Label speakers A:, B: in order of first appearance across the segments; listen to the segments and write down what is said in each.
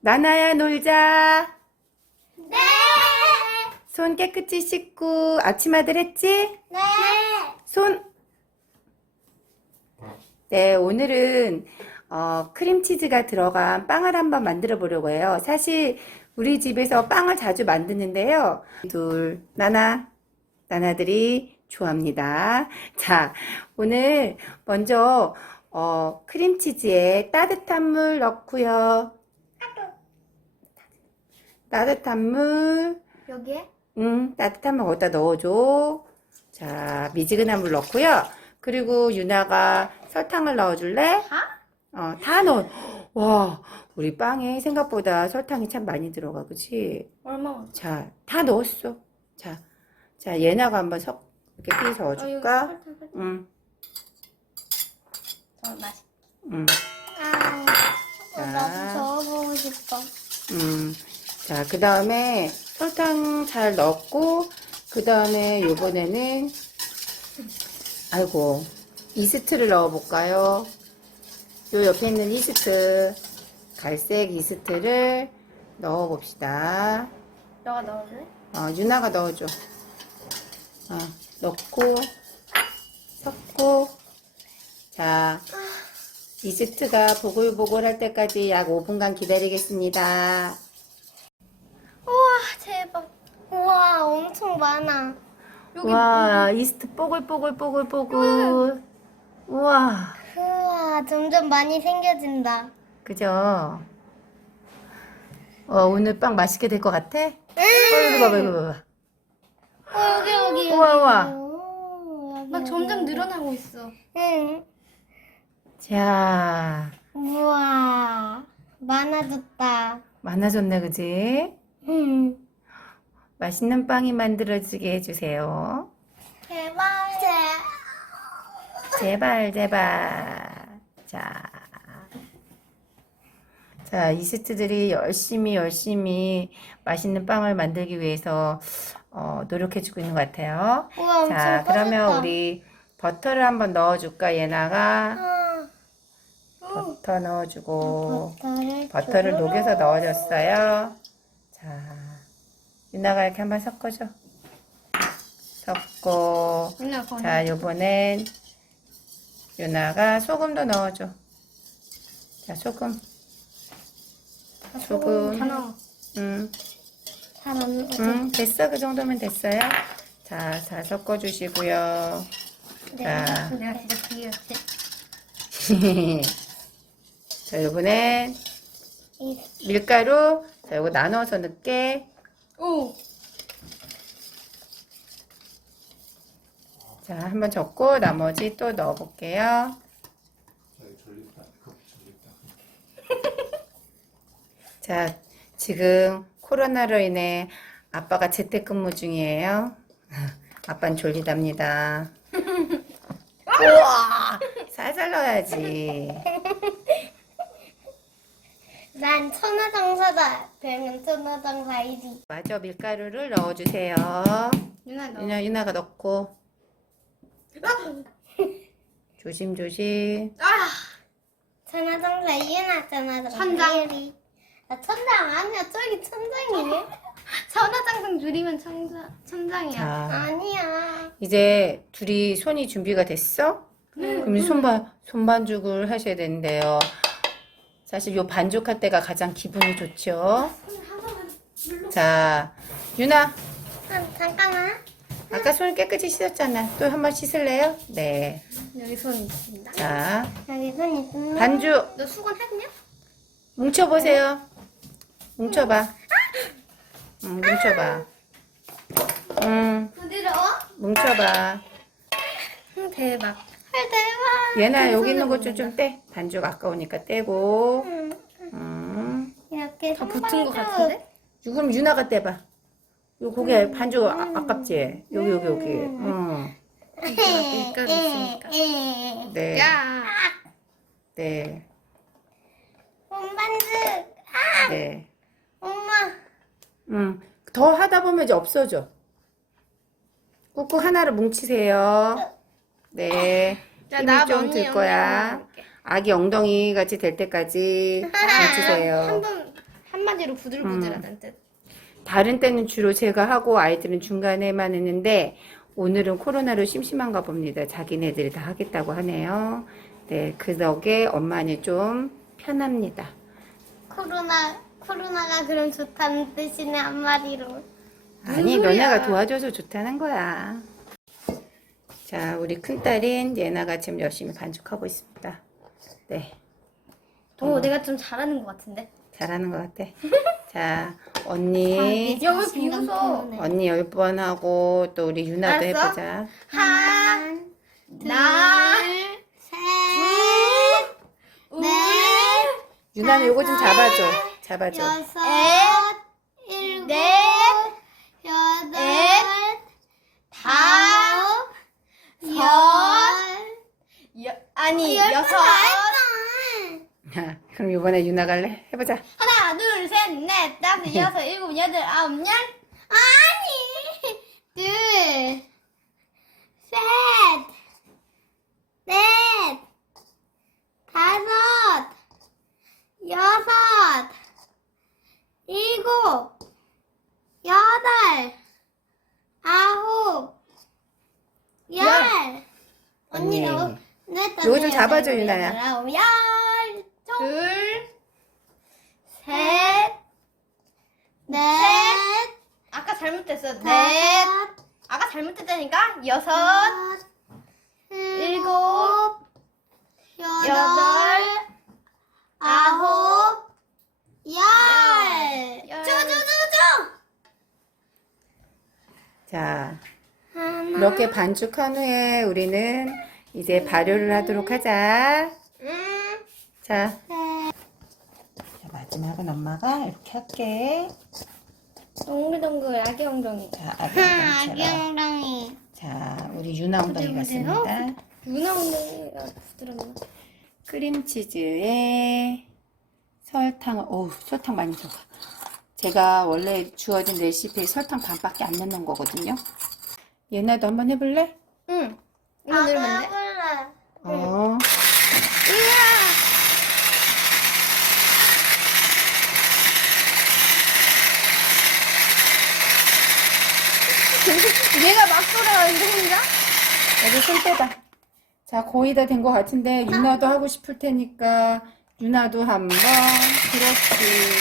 A: 나나야 놀자.
B: 네.
A: 손 깨끗이 씻고 아침마들 했지?
B: 네.
A: 손. 네, 오늘은 크림치즈가 들어간 빵을 한번 만들어 보려고 해요. 사실 우리 집에서 빵을 자주 만드는데요. 나나들이 좋아합니다. 자, 오늘 먼저 크림치즈에 따뜻한 물 넣고요. 따뜻한 물,
B: 여기에?
A: 따뜻한 물 거기다 넣어줘. 자, 미지근한 물 넣고요. 그리고 유나가 설탕을 넣어줄래?
B: 다?
A: 다 넣어. 와, 우리 빵에 생각보다 설탕이 참 많이 들어가, 그치?
B: 얼마?
A: 자, 다 넣었어. 자, 예나가 한번 이렇게 삐 저어줄까?
B: 설탕.
A: 응,
B: 저 맛있.
A: 응,
B: 나도 저어보고 싶어.
A: 자, 그 다음에 설탕 잘 넣었고, 그 다음에 요번에는, 아이고, 이스트를 넣어볼까요? 요 옆에 있는 이스트, 갈색 이스트를 넣어봅시다.
B: 너가 넣을래?
A: 유나가 넣어줘. 넣고, 섞고, 자, 이스트가 보글보글 할 때까지 약 5분간 기다리겠습니다.
B: 우와, 대박. 우와, 엄청 많아.
A: 와, 이스트 뽀글뽀글. 우와,
B: 우와, 점점 많이 생겨진다.
A: 그죠? 오늘 빵 맛있게 될 것 같아? 이거 봐봐.
B: 여기.
A: 우와.
B: 막 점점 늘어나고 있어. 응.
A: 자,
B: 우와, 많아졌다.
A: 많아졌네, 그지?
B: 응.
A: 맛있는 빵이 만들어지게 해주세요.
B: 제발.
A: 제발. 자, 이스트들이 열심히 맛있는 빵을 만들기 위해서 노력해주고 있는 것 같아요.
B: 우와, 엄청
A: 자, 그러면
B: 커졌다.
A: 우리 버터를 한번 넣어줄까, 예나가?
B: 아,
A: 버터 넣어주고,
B: 버터를
A: 버터를 녹여서 넣어줬어요. 자, 유나가 이렇게 한번 섞어줘. 섞고, 자, 요번엔 유나가 소금도 넣어줘. 자, 소금.
B: 다 넣어. 다 넣어.
A: 됐어. 그 정도면 됐어요. 자, 잘 섞어주시고요. 자,
B: 내가 진짜 귀엽지.
A: 자, 요번엔 밀가루. 자, 요거 나눠서 넣게.
B: 오.
A: 자, 한번 적고 나머지 또 넣어볼게요. 자, 지금 코로나로 인해 아빠가 재택근무 중이에요. 아빠는 졸리답니다. 우와! 살살 넣어야지.
B: 난 천하장사다. 별명 천하장사이지.
A: 맞아, 밀가루를 넣어주세요.
B: 유나 넣어.
A: 유나가 넣고. 조심조심.
B: 천하장사 이유나 천하장사. 천장. 나 천장 아니야. 저기 천장이네. 천하장사 줄이면 천장이야.
A: 자,
B: 아니야.
A: 이제 둘이 손이 준비가 됐어? 그럼 손반죽을 하셔야 되는데요. 사실 요 반죽할 때가 가장 기분이 좋죠. 자, 유나,
B: 잠깐만.
A: 아까 손 깨끗이 씻었잖아. 또 한 번 씻을래요? 네.
B: 여기 손 있습니다.
A: 자,
B: 여기 손 있습니다.
A: 반죽
B: 너 수건 했냐?
A: 뭉쳐보세요. 뭉쳐봐. 뭉쳐봐.
B: 부드러워?
A: 뭉쳐봐.
B: 대박. 헐, 대박.
A: 얘나 여기 있는 것 좀 떼. 반죽 아까우니까 떼고.
B: 이렇게
C: 다 붙은 것 같은데?
A: 그럼 유나가 떼봐. 요 고개 반죽 아깝지? 여기.
C: 밀가루 있으니까.
A: 네.
C: 야!
A: 네.
B: 손반죽.
A: 네.
B: 엄마.
A: 더 하다 보면 이제 없어져. 꾹꾹 하나를 뭉치세요. 네.
C: 자,
A: 힘이
C: 나
A: 좀
C: 언니
A: 들 거야.
C: 엉덩이
A: 아기 엉덩이 같이 될 때까지 뭉치세요.
C: 한
B: 한마디로 부들부들하다는 뜻.
A: 다른 때는 주로 제가 하고 아이들은 중간에만 했는데 오늘은 코로나로 심심한가 봅니다. 자기네들이 다 하겠다고 하네요. 네, 그 덕에 엄마는 좀 편합니다.
C: 코로나가 그럼 좋다는 뜻이네, 한마디로.
A: 아니, 너네가 도와줘서 좋다는 거야. 자, 우리 큰딸인 예나가 지금 열심히 반죽하고 있습니다. 네,
B: 내가 좀 잘하는 것 같은데.
A: 잘하는 것 같아. 자, 언니.
B: 야, 왜 비웃어?
A: 언니 10번 하고 또 우리 유나도
B: 알았어?
A: 해보자.
C: 셋,
B: 넷,
A: 유나는 요거 좀 잡아줘.
C: 여섯, 일곱,
B: 넷,
C: 여덟,
B: 다섯, 아니, 여섯.
A: 그럼 이번에 유나 갈래? 해보자.
B: 하나, 둘, 셋, 넷, 다섯, 여섯, 일곱, 여덟, 아홉, 열.
C: 아니, 둘, 셋, 넷, 다섯, 여섯, 일곱, 여덟, 아홉, 열.
A: 언니.
C: 요거
A: 좀 잡아줘, 유나야.
C: 아홉, 열.
B: 둘, 셋,
C: 넷,
B: 아까 잘못됐어. 넷,
C: 다섯,
B: 아까 잘못됐다니까. 여섯,
C: 일곱, 여덟,
B: 여덟,
C: 아홉, 열.
B: 열.
A: 자,
C: 하나,
A: 이렇게 반죽한 후에 우리는 이제 발효를 하도록 하자. 자, 자, 마지막은 엄마가 이렇게 할게.
B: 동글동글 아기 엉덩이.
A: 자,
C: 아기
A: 아기처럼.
C: 엉덩이.
A: 자, 우리 유나 엉덩이 같습니다.
B: 유나 엉덩이가 부드럽나?
A: 크림치즈에 설탕, 어우, 설탕 많이 들어가. 제가 원래 주어진 레시피에 설탕 반밖에 안 넣는 거거든요. 얘나도 한번 해볼래?
B: 응. 이거 누르면 돼?
C: 해볼래.
A: 어.
B: 얘가 막 돌아가는데 혼자?
A: 여기 손 빼봐. 자, 거의 다 된 것 같은데 유나도 하고 싶을 테니까 유나도 한번 그렇지.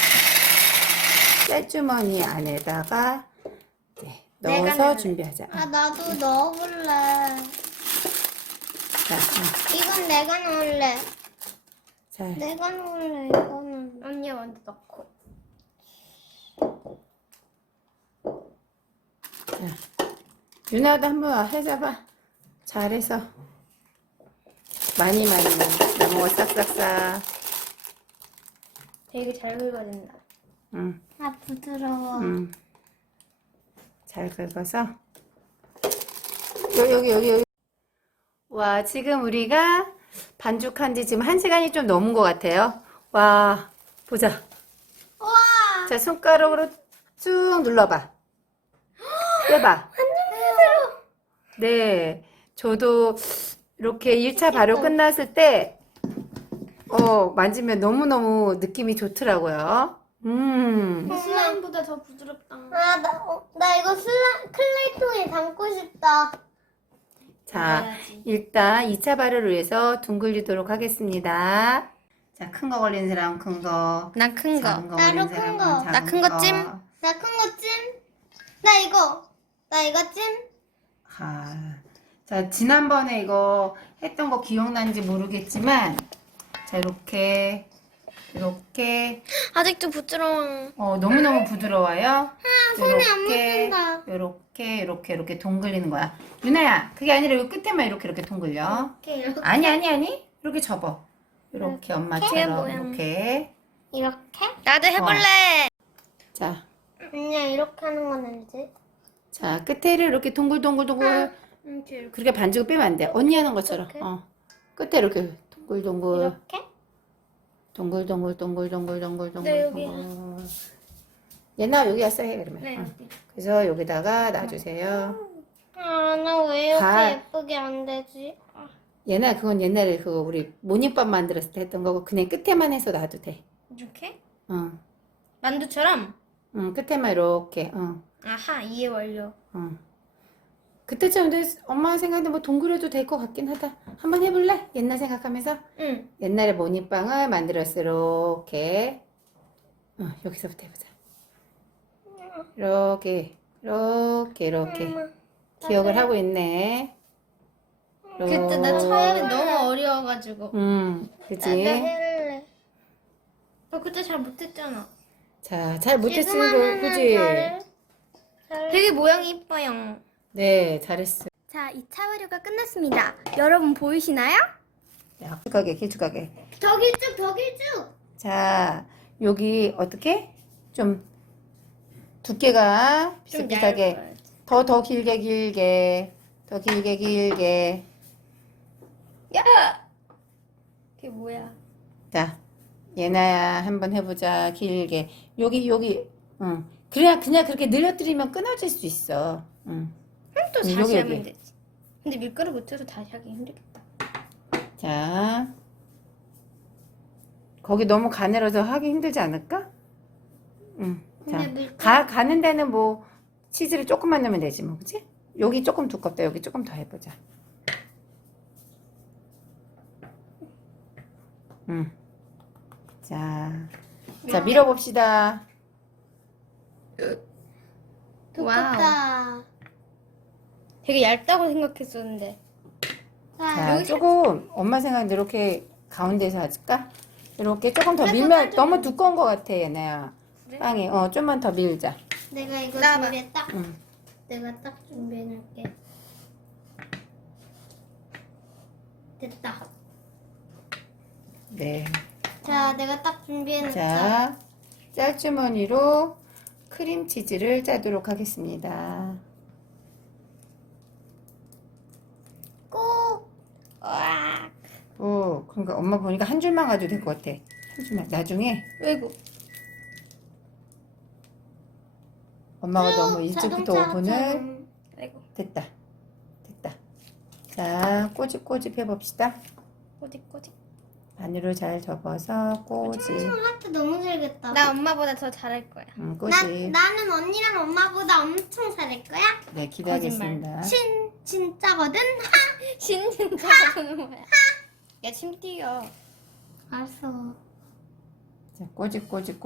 A: 쌀주머니 안에다가 이제 넣어서
B: 넣을래.
A: 준비하자.
C: 나도 넣어볼래.
A: 자,
C: 이건 내가 넣을래.
A: 자,
C: 내가 넣을래, 이거는.
B: 언니가 먼저 넣고.
A: 유나도 한번 해줘봐. 잘해서. 많이 나무가 싹싹싹.
B: 되게 잘 긁어진다.
A: 응,
C: 부드러워.
A: 응. 잘 긁어서. 여기. 와, 지금 우리가 반죽한 지 지금 1시간이 좀 넘은 것 같아요. 와, 보자.
C: 우와!
A: 자, 손가락으로 쭉 눌러봐. 빼봐. 네, 저도 이렇게 1차 발효 끝났을 때, 만지면 너무너무 느낌이 좋더라고요.
B: 슬라임보다 더 부드럽다.
C: 나 이거 클레이통에 담고 싶다.
A: 자,
B: 먹어야지.
A: 일단 2차 발효를 위해서 둥글리도록 하겠습니다. 자, 큰 거 걸린 사람 큰 거,
B: 난 큰 거.
A: 작은 거
C: 나도
A: 걸린
C: 큰
A: 사람은
C: 거.
A: 작은
B: 나 큰 거 찜.
C: 나 큰 거 찜? 나 이거 찜?
A: 아, 자, 지난번에 이거 했던 거 기억나는지 모르겠지만, 자, 이렇게,
B: 아직도 부드러워.
A: 너무너무 부드러워요.
C: 손에 안
A: 이렇게,
C: 묻힌다.
A: 이렇게 동글리는 거야. 유나야, 그게 아니라 이 끝에만 이렇게 동글려.
C: 이렇게.
A: 아니. 이렇게 접어. 이렇게 엄마처럼,
B: 모양.
A: 이렇게.
C: 이렇게?
B: 나도 해볼래.
A: 자,
C: 아니야, 이렇게 하는 건 알지?
A: 자, 끝에를 이렇게 동글동글동글, 그렇게 반죽을 빼면 안 돼. 언니 하는 것처럼.
C: 이렇게?
A: 끝에 이렇게 동글동글.
C: 이렇게?
A: 동글동글.
B: 네, 여기.
A: 얘나 여기 왔어 해 그러면.
B: 네,
A: 응.
B: 여기.
A: 그래서 여기다가 놔주세요.
C: 나 왜 이렇게
A: 다-
C: 예쁘게 안 되지?
A: 얘나 그건 옛날에 그거 우리 모닝밥 만들었을 때 했던 거고 그냥 끝에만 해서 놔도 돼.
B: 이렇게?
A: 응.
B: 만두처럼?
A: 끝에만 이렇게.
B: 아하, 이해 완료.
A: 그때쯤 엄마 생각인데 뭐 동그래도 될 것 같긴 하다. 한번 해볼래? 옛날 생각하면서.
B: 응.
A: 옛날에 모니빵을 만들었어. 이렇게. 여기서부터 해보자. 이렇게, 이렇게, 이렇게. 기억을 하고 있네.
B: 그때 나 처음에 너무 어려워가지고.
A: 그치?
C: 나도 해볼래.
B: 그때 잘 못했잖아.
A: 자, 잘
C: 지금
A: 못했으니까,
C: 하면은
A: 그지?
B: 되게 모양이 이뻐요.
A: 네, 잘했어.
B: 자, 2차 화료가 끝났습니다. 여러분 보이시나요?
A: 야, 길쭉하게.
B: 더 길쭉, 더 길쭉.
A: 자, 여기 어떻게? 좀 두께가
B: 좀
A: 비슷비슷하게.
B: 얇아요.
A: 더 길게. 더 길게.
B: 야! 그게 뭐야?
A: 자, 예나야, 한번 해보자. 길게. 여기. 그냥 그렇게 늘려뜨리면 끊어질 수 있어.
B: 그럼 또
A: 여기,
B: 다시
A: 여기.
B: 하면 되지. 근데 밀가루 못해서 다시 하기 힘들겠다.
A: 자, 거기 너무 가늘어서 하기 힘들지 않을까? 자, 가는 데는 뭐 치즈를 조금만 넣으면 되지 뭐, 그치? 여기 조금 두껍다. 여기 조금 더 해보자. 자, 밀어봅시다.
C: 두껍다.
B: 되게 얇다고 생각했었는데.
A: 자, 조금 엄마 생각인데 이렇게 가운데서 할까? 이렇게 조금 더 밀면 너무 두꺼운 것 같아, 얘네야.
B: 그래?
A: 빵이. 좀만 더 밀자.
C: 내가 이거
B: 나와봐.
C: 준비했다.
A: 응.
C: 내가 딱 준비해놓을게. 됐다.
A: 네.
C: 자, 내가 딱 준비해놓자.
A: 자, 짤주머니로 크림치즈를 짜도록 하겠습니다.
C: 꼭.
B: 와.
A: 그러니까 엄마 보니까 한 줄만 가도 될 것 같아. 한 줄만. 나중에
B: 왜고?
A: 엄마가 너무 일찍부터 오븐을
B: 아이고.
A: 됐다. 자, 꼬집 해봅시다.
B: 꼬집꼬집.
A: 반으로 잘 접어서 꼬집.
C: 하트 너무 잘겠다.
B: 나 엄마보다 더 잘할 거야.
A: 꼬집.
C: 나는 언니랑 엄마보다 엄청 잘할 거야.
A: 네, 기대하겠습니다.
C: 진짜거든.
B: 신진짜는 뭐야? 야, 침 띄어.
C: 알았어.
A: 자, 꼬집.
B: 꼬집.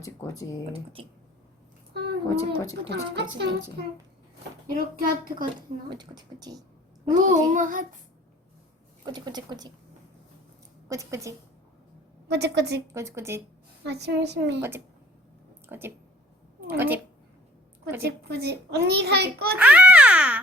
A: 꼬집.
C: 이렇게 하트가 되나?
B: 꼬집.
C: 오, 엄마 하트.
B: 꼬집.
C: 아, 심심해. 꼬집. 언니 살 꼬집.
B: 아!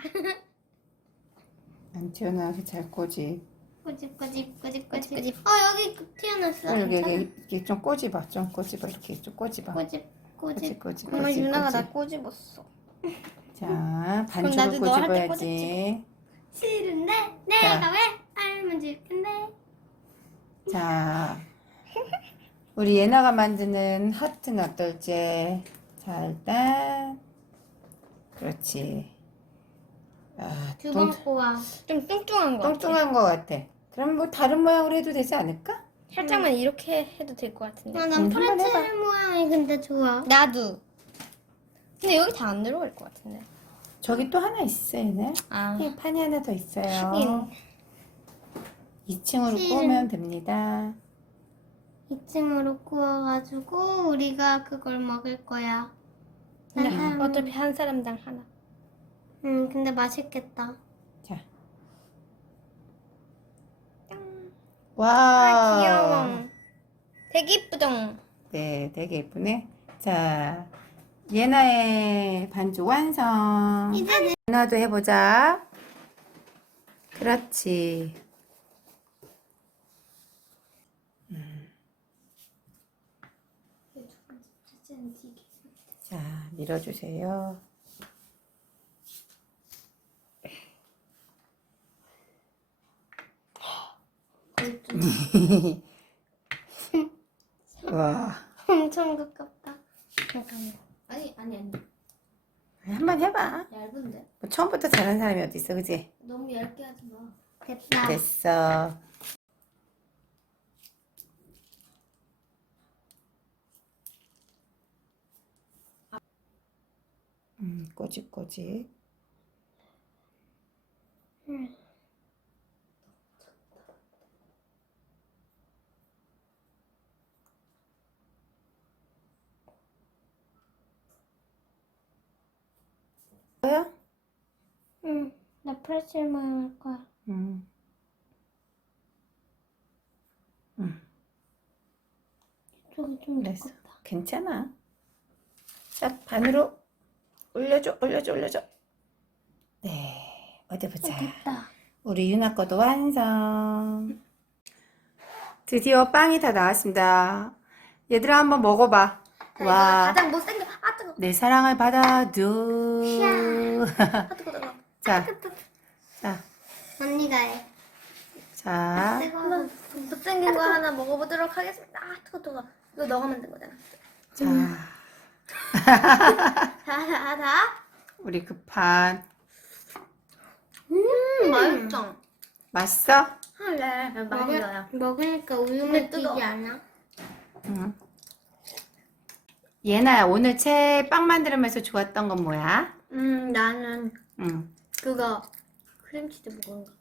A: 안 튀어나와서 잘 꼬집.
C: 꼬집.
B: 꼬집.
C: 여기 튀어났어.
A: 여기 이렇게 좀 꼬집어. 이렇게 좀 꼬집어.
C: 꼬집.
B: 정말 유나가 나 꼬집었어.
A: 자,
B: 그럼
A: 반죽을
B: 나도 너한테
A: 꼬집어야지.
C: 싫은데 내가 왜 알면 좋겠네.
A: 자, 우리 예나가 만드는 하트는 어떨지. 자, 일단 그렇지.
C: 두 번 꼬아.
B: 좀 뚱뚱한 거 같아.
A: 뚱뚱한 것 같아. 그럼 뭐 다른 모양으로 해도 되지 않을까?
B: 살짝만 이렇게 해도 될 것 같은데.
C: 난
A: 한번
C: 프레첼
A: 해봐.
C: 모양이 근데 좋아.
B: 나도. 근데 여기 다 안 들어갈 것 같은데.
A: 저기 또 하나 있어요, 얘네.
B: 아.
A: 판이 하나 더 있어요.
B: 하긴.
A: 2층으로 꾸우면 됩니다.
C: 2층으로 구워가지고 우리가 그걸 먹을 거야.
B: 근데 어차피 한 사람당 하나.
C: 근데 맛있겠다.
A: 자.
B: 짠.
A: 와.
B: 아, 귀여워. 되게 이쁘죠?
A: 네, 되게 예쁘네. 자, 예나의 반죽 완성.
C: 이제
A: 예나도 해보자. 그렇지. 자, 밀어주세요. 와,
C: 엄청 두껍다.
B: 잠깐만. 아니.
A: 한번 해봐.
B: 얇은데?
A: 뭐 처음부터 잘하는 사람이 어디 있어, 그지?
B: 너무 얇게 하지 마.
C: 됐다.
A: 됐어. 꼬집꼬집. 뭐야?
C: 응, 나 프레첼 모양 할 거야.
A: 음.
C: 저기 좀
A: 됐어.
C: 두껍다.
A: 괜찮아. 자, 반으로 올려줘. 네, 어디 보자.
C: 됐다.
A: 우리 유나 거도 완성. 드디어 빵이 다 나왔습니다. 얘들아 한번 먹어봐.
B: 자,
A: 와,
B: 이거 가장 못생겨. 아 뜨거.
A: 내 사랑을 받아줘.
B: 아 뜨거.
A: 자, 자,
C: 언니가 해.
A: 자.
B: 한번 못생긴 거 하나 먹어보도록 하겠습니다. 아 뜨거. 이거 너가 만든 거잖아.
A: 자,
B: 자.
A: 우리 급한
B: 맛있어.
A: 맛있어?
B: 네, 맛있어요.
C: 먹으니까 우유
B: 근데
C: 먹히지
B: 뜨거워.
C: 않아?
A: 응. 얘나야, 오늘 제 빵 만들면서 좋았던 건 뭐야?
B: 나는
A: 응.
B: 그거 크림치즈 먹은 거.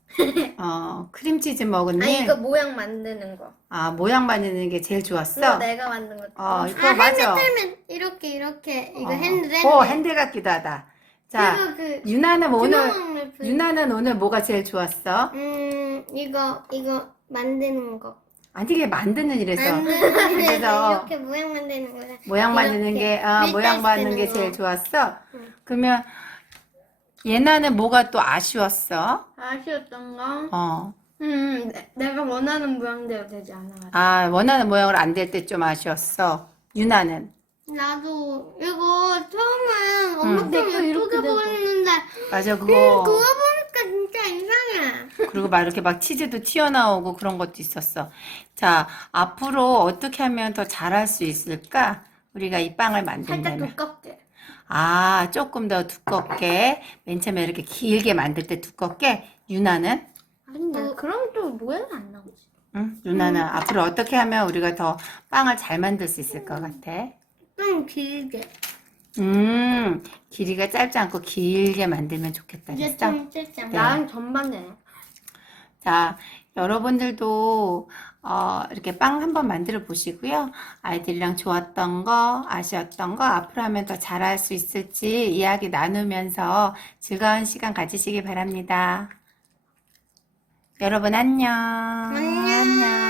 A: 크림치즈 먹은
B: 아니
A: 일.
B: 이거 모양 만드는 거.
A: 아, 모양 만드는 게 제일 좋았어?
B: 이거 내가 만든 거.
A: 이거 맞아.
C: 헬멧 이렇게 이거 핸들
A: 핸들 같기도 하다. 자,
C: 그리고 그
A: 유나는 오늘,
C: 주먹을 불-
A: 유나는 오늘 뭐가 제일 좋았어?
C: 이거 만드는 거.
A: 아니, 이게 만드는 일에서.
C: 만드는
A: 그래서
C: 이렇게 모양 만드는 거.
A: 모양 만드는 게, 모양 만드는 게 제일 좋았어? 그러면, 예나는 뭐가 또 아쉬웠어?
B: 아쉬웠던 거. 내가 원하는 모양대로 되지 않아가지고.
A: 원하는 모양으로 안 될 때 좀 아쉬웠어. 유나는?
C: 나도 이거 처음엔 엄마처럼
B: 내가 이렇게
C: 예쁘게
B: 되고.
C: 보였는데
A: 맞아,
C: 그거
A: 그거.
C: 보니까 진짜 이상해.
A: 그리고 막 이렇게 막 치즈도 튀어나오고 그런 것도 있었어. 자, 앞으로 어떻게 하면 더 잘할 수 있을까? 우리가 이 빵을
B: 살짝
A: 만든다면.
B: 두껍게.
A: 조금 더 두껍게. 맨 처음에 이렇게 길게 만들 때 두껍게. 유나는?
B: 아니, 그럼 또 모양이 안 나오지.
A: 응? 유나는 앞으로 어떻게 하면 우리가 더 빵을 잘 만들 수 있을 것 같아?
C: 좀 길게.
A: 길이가 짧지 않고 길게 만들면 좋겠다.
C: 이제
A: 됐어?
C: 좀 짧잖아.
A: 네.
B: 나랑 전반되네.
A: 자, 여러분들도 이렇게 빵 한번 만들어 보시고요. 아이들이랑 좋았던 거, 아쉬웠던 거, 앞으로 하면 더 잘할 수 있을지 이야기 나누면서 즐거운 시간 가지시기 바랍니다. 여러분 안녕.
C: 안녕.